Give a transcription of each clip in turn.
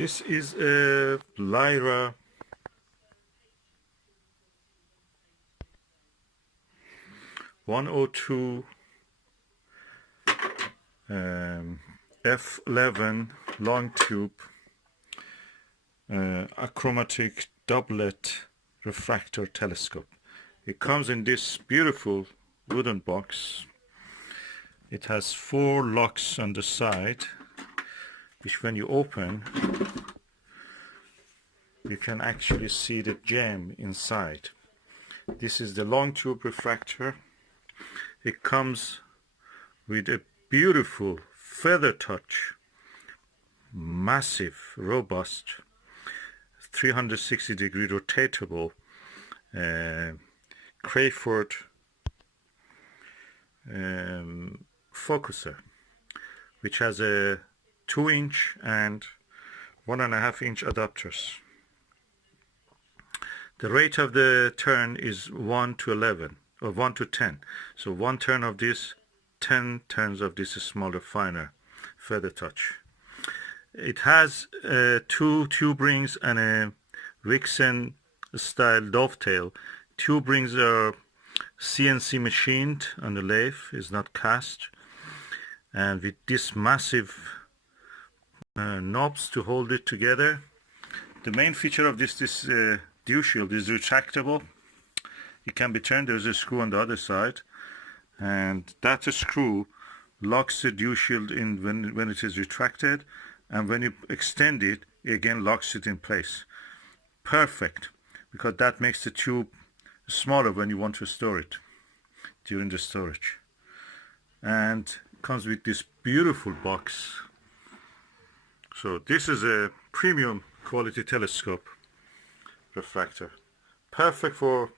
This is a Lyra 102 F11 long tube achromatic doublet refractor telescope. It comes in this beautiful wooden box. It has 4 locks on the side, which when you open, you can actually see the gem inside. This is the long tube refractor. It comes with a beautiful feather touch, massive, robust, 360-degree rotatable Crayford focuser, which has a 2-inch and 1.5-inch adapters. The rate of the turn is 1 to 11 or 1 to 10. So 1 turn of this, 10 turns of this smaller, finer feather touch. It has 2 tube rings and a Vixen style dovetail. Tube rings are CNC machined on the lathe, is not cast, and with this massive knobs to hold it together. The main feature of this dew shield is retractable. It can be turned. There's a screw on the other side, and that screw locks the dew shield in when it is retracted, and when you extend it, it again locks it in place. Perfect, because that makes the tube smaller when you want to store it during the storage. And it comes with this beautiful box. So this is a premium quality telescope refractor, perfect for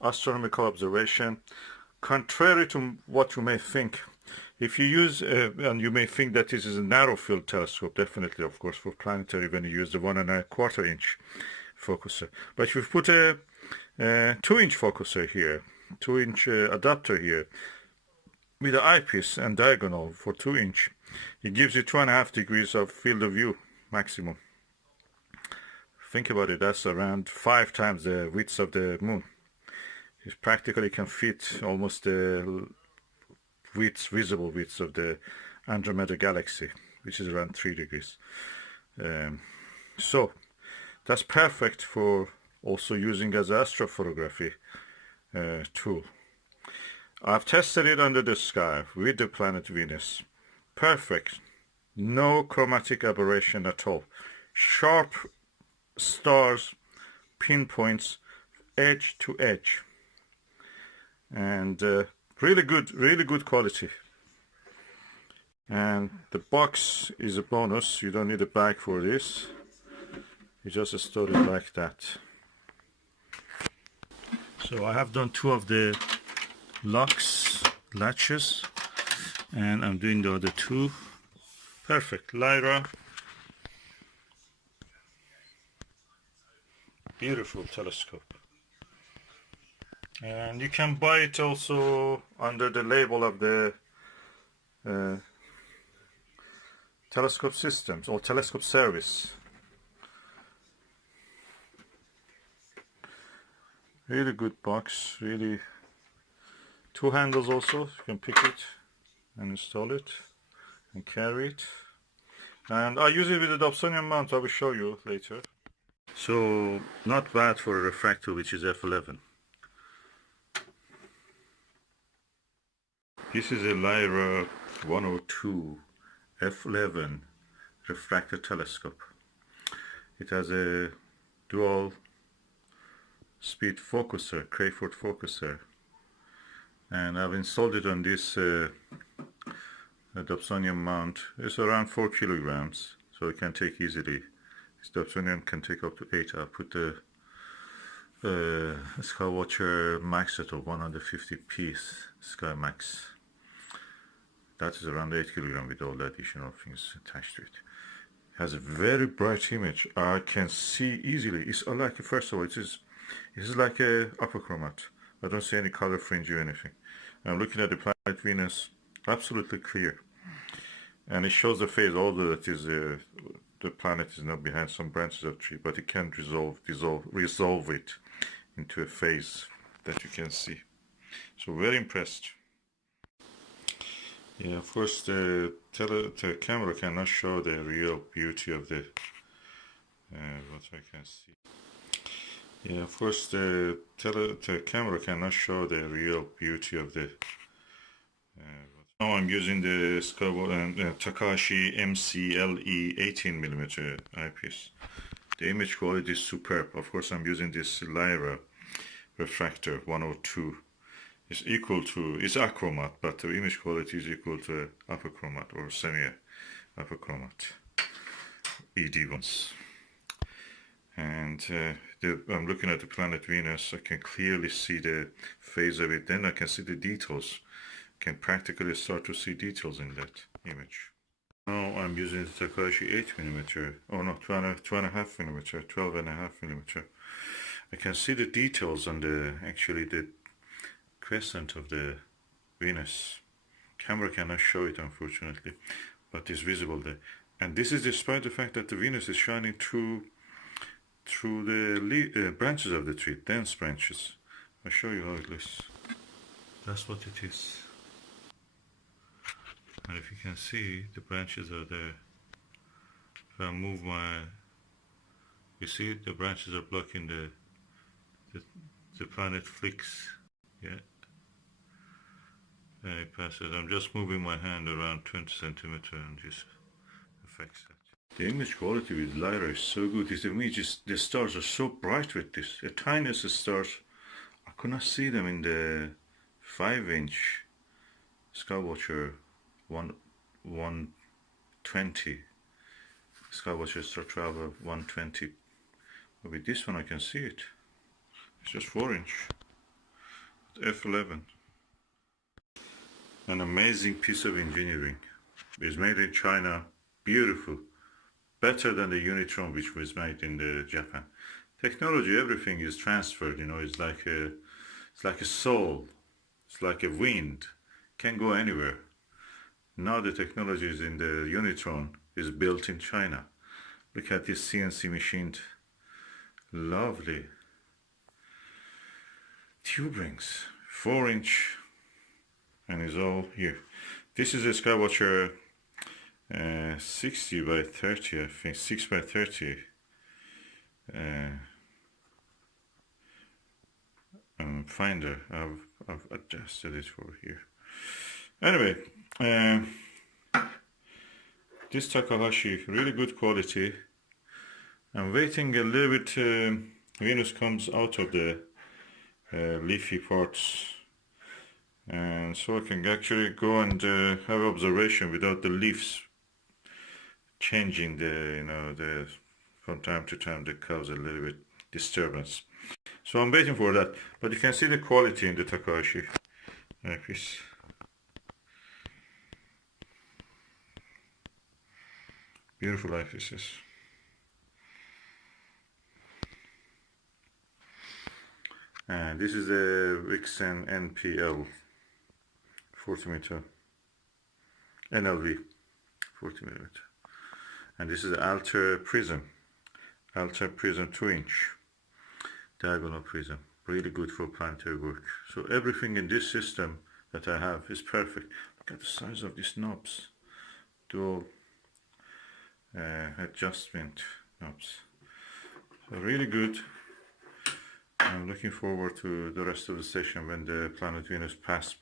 astronomical observation. Contrary to what you may think, if you use and you may think that this is a narrow field telescope, definitely, of course, for planetary when you use the 1.25-inch focuser. But if you put a 2-inch focuser here, 2-inch adapter here, with an eyepiece and diagonal for 2-inch, it gives you 2.5 degrees of field of view maximum. Think about it, that's around 5 times the width of the moon. It practically can fit almost the visible width of the Andromeda galaxy, which is around 3 degrees. So that's perfect for also using as astrophotography tool. I've tested it under the sky with the planet Venus. Perfect. No chromatic aberration at all. Sharp stars, pinpoints, edge to edge. And really good quality. And the box is a bonus. You don't need a bag for this. You just store it like that. So I have done 2 of the latches, and I'm doing the other 2. Perfect. Lyra, beautiful telescope. And you can buy it also under the label of the telescope systems or telescope service. Really good box, really. 2 handles also, you can pick it and install it and carry it. And I use it with a Dobsonian mount, I will show you later. So not bad for a refractor which is f11. This is a Lyra 102 f11 refractor telescope. It has a dual speed focuser, Crayford focuser, and I've installed it on this Dobsonian mount. It's around 4 kilograms, so it can take easily. This Dobsonian can take up to 8. I'll put the Skywatcher Max at 150 piece Sky Max. That is around 8 kilograms with all the additional things attached to it. It has a very bright image. I can see easily. It's like, first of all, it is like a upper chromat. I don't see any color fringe or anything. I'm looking at the planet Venus, absolutely clear. And it shows the phase, although it is the planet is not behind some branches of tree, but it can resolve it into a phase that you can see. So very impressed. Yeah, of course the camera cannot show the real beauty of the what I can see. Yeah, of course the camera cannot show the real beauty of the now I'm using the Takashi MCLE 18mm eyepiece. The image quality is superb. Of course I'm using this Lyra Refractor 102. It's achromat, but the image quality is equal to achromat or semi-achromat ED ones. And I'm looking at the planet Venus. I can clearly see the phase of it. Then I can see the details. Can practically start to see details in that image. Now I'm using the Takashi 8mm, oh no, 12.5mm, 12.5mm. I can see the details on the crescent of the Venus. Camera cannot show it unfortunately, but it's visible there. And this is despite the fact that the Venus is shining through the branches of the tree, dense branches. I'll show you how it looks. That's what it is. And if you can see, the branches are there. If I move you see the branches are blocking the planet flicks. Yeah. And it passes. I'm just moving my hand around 20 centimeters and just affects that. The image quality with Lyra is so good. The stars are so bright with this. The tiniest stars, I could not see them in the 5-inch Skywatcher 120. Skywatcher Star Traveler 120. But with this one I can see it. It's just 4-inch. F11. An amazing piece of engineering. It's made in China. Beautiful. Better than the Unitron which was made in Japan. Technology, everything is transferred, you know, it's like a soul. It's like a wind. Can't go anywhere. Now the technology is in the Unitron is built in China. Look at this CNC machined. Lovely. Tube rings. 4-inch. And it's all here. This is a Skywatcher 60 by 30, I think, 6 by 30 finder. I've adjusted it for here. Anyway, this Takahashi, really good quality. I'm waiting a little bit. Venus comes out of the leafy parts, and so I can actually go and have observation without the leaves changing from time to time that causes a little bit disturbance. So I'm waiting for that, but you can see the quality in the Takahashi eyepiece. Beautiful eyepieces. And this is the Vixen NPL 40mm, NLV 40mm. And this is the Alter Prism 2-inch diagonal prism. Really good for planetary work. So everything in this system that I have is perfect. Look at the size of these knobs. Dual adjustment knobs. So really good. I'm looking forward to the rest of the session when the planet Venus passes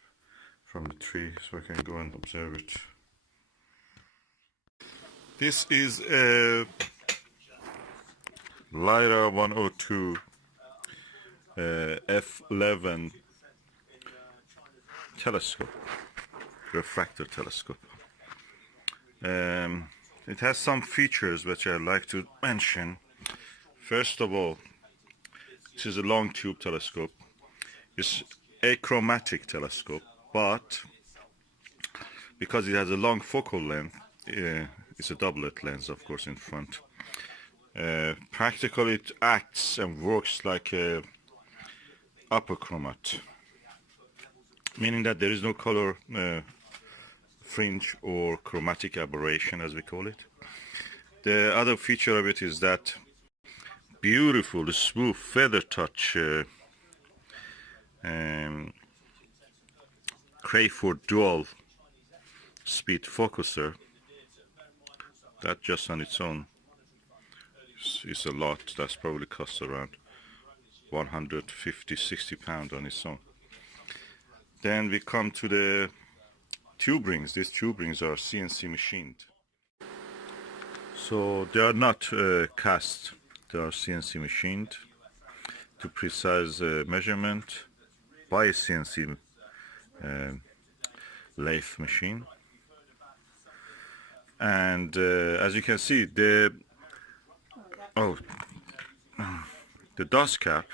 from the tree, so I can go and observe it. This is a Lyra 102 F11 telescope, refractor telescope. It has some features which I'd like to mention. First of all, this is a long tube telescope. It's a achromatic telescope, but because it has a long focal length, it's a doublet lens, of course, in front. Practically, it acts and works like a achromat, meaning that there is no color fringe or chromatic aberration, as we call it. The other feature of it is that beautiful, smooth feather touch Crayford dual speed focuser. That just on its own is a lot. That's probably costs around 150–60 pounds on its own. Then we come to the tube rings. These tube rings are CNC machined. So they are not cast, they are CNC machined to precise measurement by a CNC lathe machine. And as you can see, the dust cap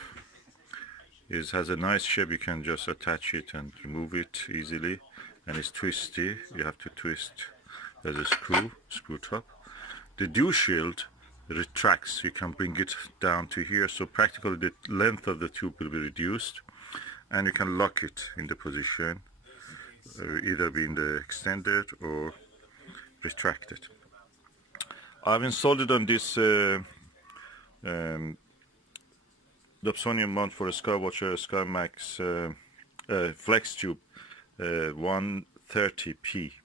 has a nice shape. You can just attach it and remove it easily, and it's twisty. You have to twist. There's a screw top. The dew shield retracts. You can bring it down to here, so practically the length of the tube will be reduced, and you can lock it in the position, either being the extended or retracted. I've installed it on this Dobsonian mount for a Skywatcher SkyMax flex tube 130p,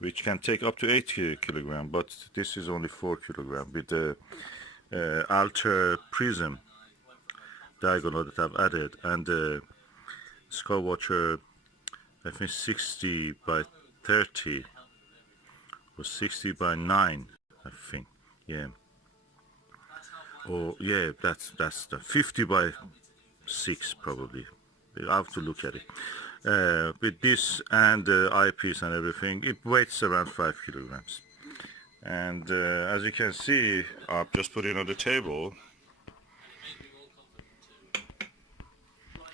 which can take up to 8 kilogram, but this is only 4 kilogram with the alter prism diagonal that I've added, and the Skywatcher, I think 60 by 30 or 60 by 9, I think, yeah. Oh yeah, that's the 50 by 6 probably. I have to look at it. With this and the eyepiece and everything, it weighs around 5 kilograms. And as you can see, I've just put it on the table.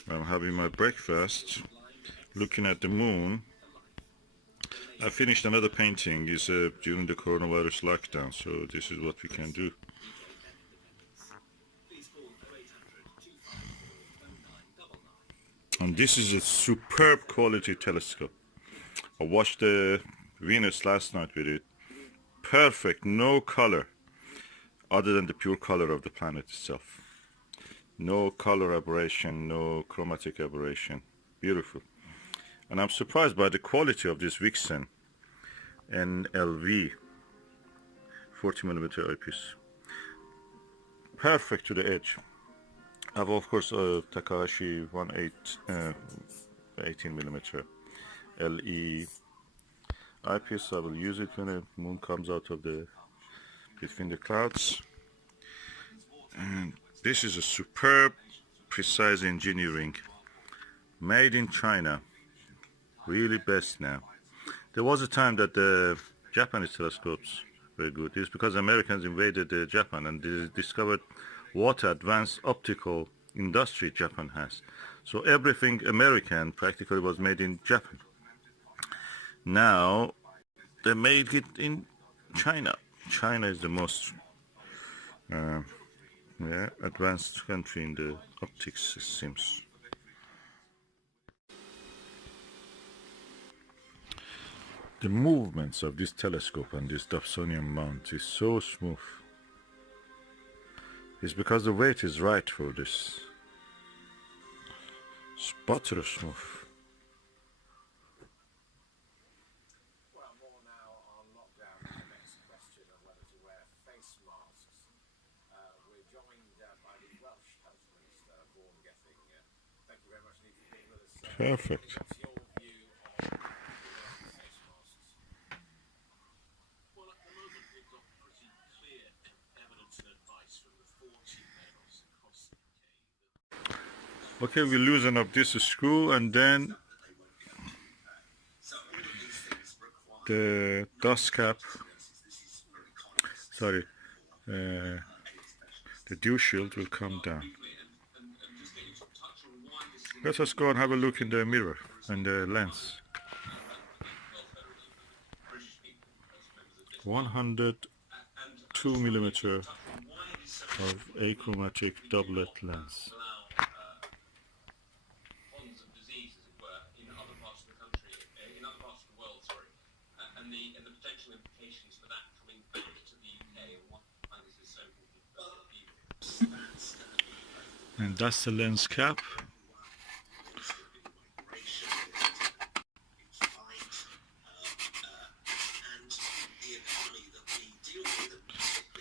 I'm having my breakfast, looking at the moon. I finished another painting. It's during the coronavirus lockdown, so this is what we can do. And this is a superb quality telescope. I watched the Venus last night with it. Perfect, no color other than the pure color of the planet itself. No color aberration, no chromatic aberration. Beautiful. And I'm surprised by the quality of this Vixen NLV 40mm eyepiece. Perfect to the edge. I have of course a Takahashi 18mm LE eyepiece. I will use it when the moon comes out of between the clouds. And this is a superb, precise engineering, made in China. Really best now. There was a time that the Japanese telescopes were good. It's because Americans invaded Japan and they discovered what advanced optical industry Japan has. So everything American practically was made in Japan. Now they made it in China. China is the most advanced country in the optics, it seems. The movements of this telescope and this Dobsonian mount is so smooth. It's because the weight is right for this. It's butter smooth. Well, more now on lockdown. The next question of whether to wear face masks. We're joined by the Welsh Health Minister, Vaughan Gething. Thank you very much indeed for being with us. Perfect. What's your view on face masks? Well, at the moment we've got pretty clear evidence and advice from the 40 mayors across the UK. Okay, we loosen up this screw and then the dust cap, the dew shield will come down. Let us go and have a look in the mirror and the lens. 102mm of achromatic doublet lens. And the potential implications for that coming back to the UK And that's the lens cap.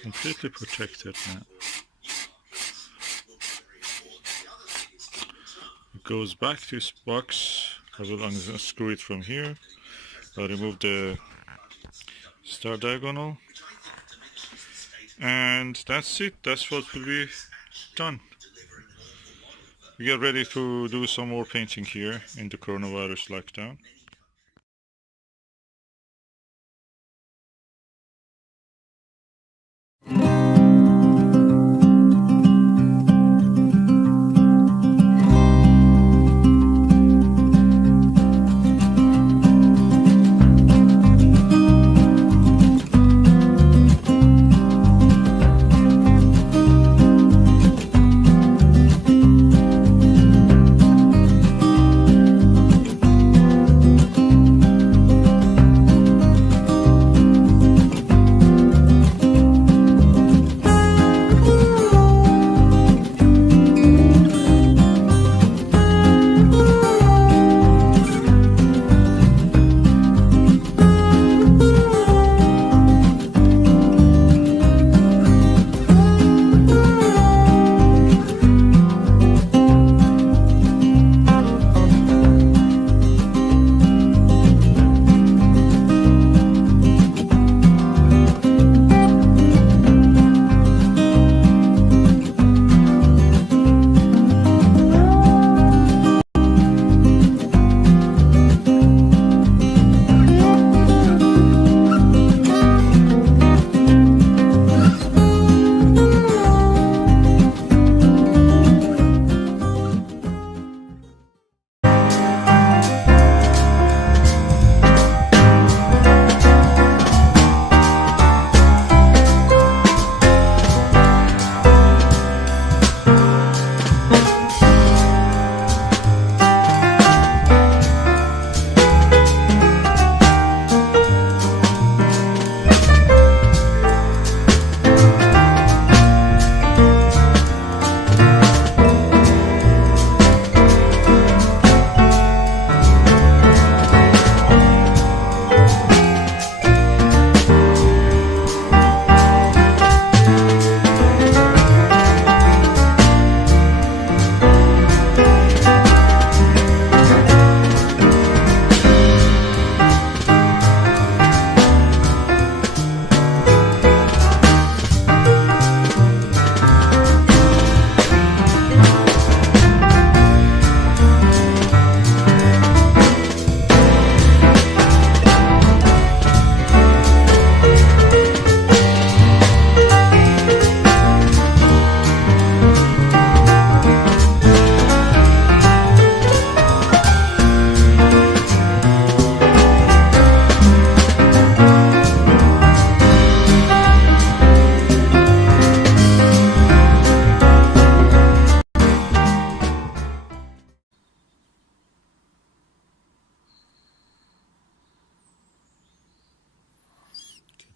Completely protected now. It goes back to its box. I will unscrew it from here. I'll remove the star diagonal. And that's it. That's what will be done. We get ready to do some more painting here in the coronavirus lockdown.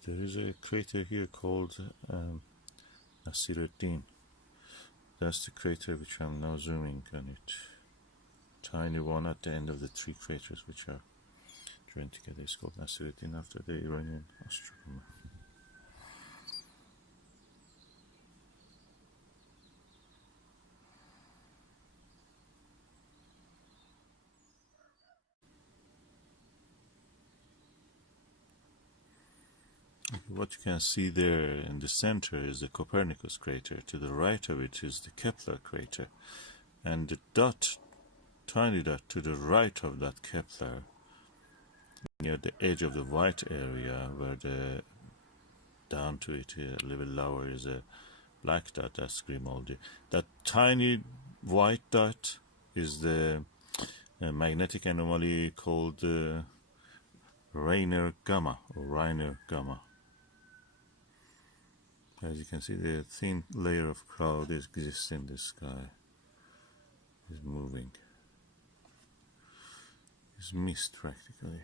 There is a crater here called Nasiruddin. That's the crater which I'm now zooming on it. Tiny one at the end of the three craters which are joined together. It's called Nasiruddin after the Iranian astronomer. What you can see there in the center is the Copernicus crater. To the right of it is the Kepler crater. And the dot, tiny dot to the right of that Kepler, near the edge of the white area, where the down to it a little lower is a black dot, that's Grimaldi. That tiny white dot is the magnetic anomaly called Rainer Gamma, or Rainer Gamma. As you can see, the thin layer of cloud exists in the sky. Is moving. It's mist practically.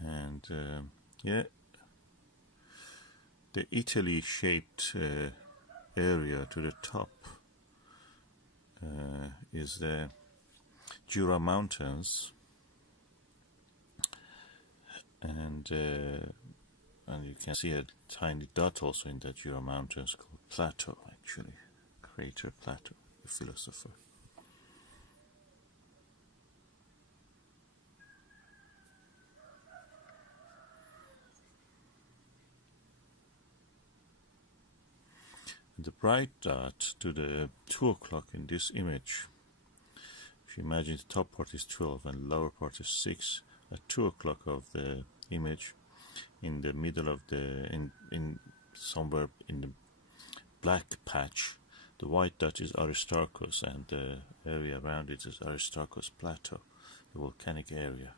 And yeah, the Italy shaped area to the top is the Jura Mountains, and you can see a tiny dot also in the Jura Mountains called Plato, actually, crater Plato, the philosopher. The bright dot to the 2 o'clock in this image, if you imagine the top part is 12 and lower part is 6, at 2 o'clock of the image, in the middle of the, in somewhere in the black patch, the white dot is Aristarchus, and the area around it is Aristarchus Plateau, the volcanic area.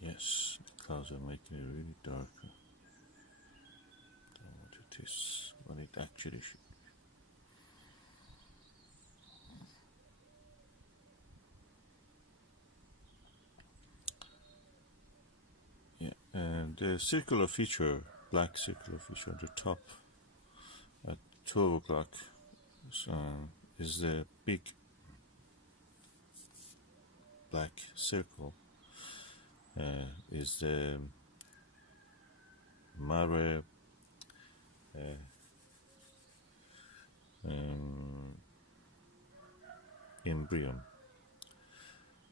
Yes, the clouds are making it really darker than what it is, what it actually should be. Yeah, and the circular feature, black circular feature on the top at 12 o'clock is the big black circle, is the Mare Imbrium,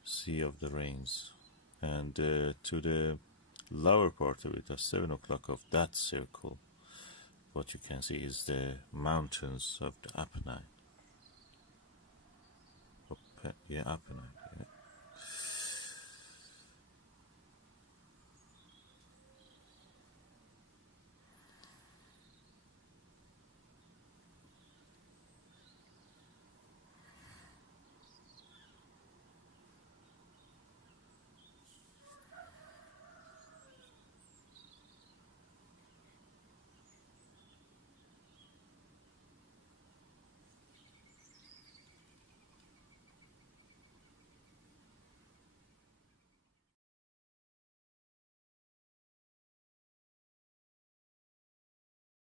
Sea of the Rains, and to the lower part of it, at 7 o'clock of that circle, what you can see is the mountains of the Apennine. Apennine.